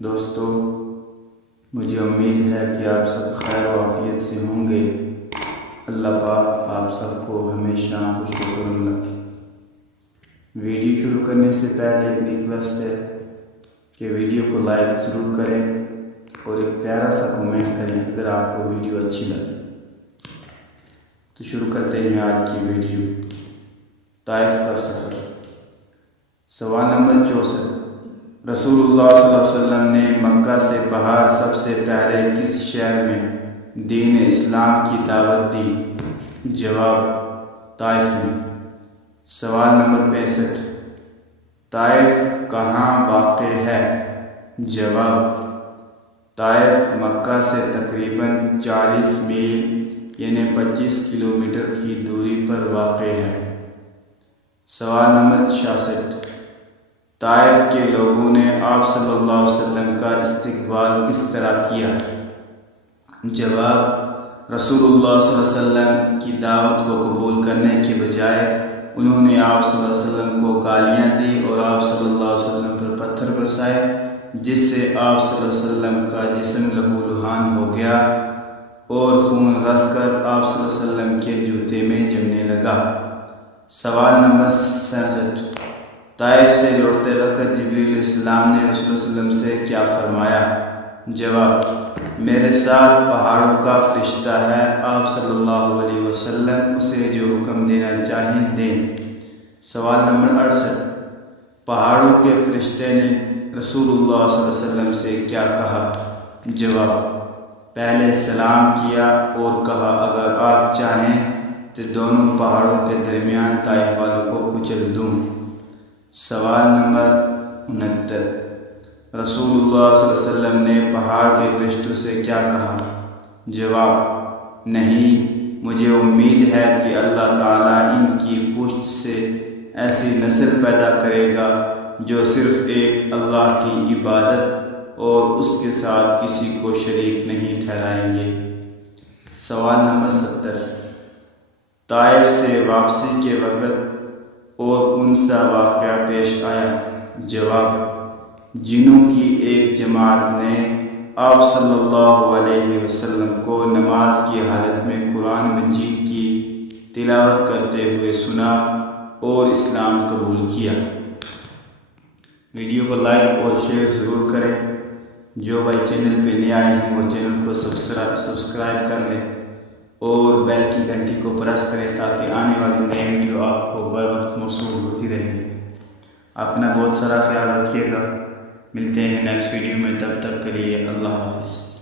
دوستو، مجھے امید ہے کہ آپ سب خیر و عافیت سے ہوں گے۔ اللہ پاک آپ سب کو ہمیشہ خوش و خرم رکھے۔ ویڈیو شروع کرنے سے پہلے ایک ریکویسٹ ہے کہ ویڈیو کو لائک ضرور کریں اور ایک پیارا سا کمنٹ کریں اگر آپ کو ویڈیو اچھی لگے۔ تو شروع کرتے ہیں آج کی ویڈیو۔ طائف کا سفر۔ سوال نمبر 64۔ رسول اللہ صلی اللہ علیہ وسلم نے مکہ سے باہر سب سے پہلے کس شہر میں دین اسلام کی دعوت دی؟ جواب: طائف میں۔ سوال نمبر 65۔ طائف کہاں واقع ہے؟ جواب: طائف مکہ سے تقریباً 40 میل یعنی 25 کلومیٹر کی دوری پر واقع ہے۔ سوال نمبر 66۔ طائف کے لوگوں نے آپ صلی اللہ علیہ وسلم کا استقبال کس طرح کیا؟ جواب: رسول اللہ صلی اللہ علیہ وسلم کی دعوت کو قبول کرنے کے بجائے انہوں نے آپ صلی اللہ علیہ وسلم کو گالیاں دی اور آپ صلی اللہ علیہ وسلم پر پتھر برسائے، جس سے آپ صلی اللہ علیہ وسلم کا جسم لہو لہان ہو گیا اور خون رس کر آپ صلی اللہ علیہ وسلم کے جوتے میں جمنے لگا۔ سوال نمبر 67۔ طائف سے لوٹتے وقت جبریل علیہ السلام نے رسول اللہ علیہ وسلم سے کیا فرمایا؟ جواب: میرے ساتھ پہاڑوں کا فرشتہ ہے، آپ صلی اللہ علیہ وسلم اسے جو حکم دینا چاہیں دیں۔ سوال نمبر 68۔ پہاڑوں کے فرشتے نے رسول اللہ صلی اللہ علیہ وسلم سے کیا کہا؟ جواب: پہلے سلام کیا اور کہا اگر آپ چاہیں تو دونوں پہاڑوں کے درمیان طائف والوں کو کچل دوں۔ سوال نمبر 69۔ رسول اللہ صلی اللہ علیہ وسلم نے پہاڑ کے فرشتوں سے کیا کہا؟ جواب: نہیں، مجھے امید ہے کہ اللہ تعالیٰ ان کی پشت سے ایسی نسل پیدا کرے گا جو صرف ایک اللہ کی عبادت اور اس کے ساتھ کسی کو شریک نہیں ٹھہرائیں گے۔ سوال نمبر 70۔ طائف سے واپسی کے وقت اور کون سا واقعہ پیش آیا؟ جواب: جنوں کی ایک جماعت نے آپ صلی اللہ علیہ وسلم کو نماز کی حالت میں قرآن مجید کی تلاوت کرتے ہوئے سنا اور اسلام قبول کیا۔ ویڈیو کو لائک اور شیئر ضرور کریں۔ جو بھائی چینل پہ نئے آئے ہیں وہ چینل کو سبسکرائب کر لیں اور بیل کی گھنٹی کو پریس کریں تاکہ آنے والی نئی ویڈیو آپ کو بر وقت موصول ہوتی رہے۔ اپنا بہت سارا خیال رکھیے گا۔ ملتے ہیں نیکسٹ ویڈیو میں، تب تک کے لیے اللہ حافظ۔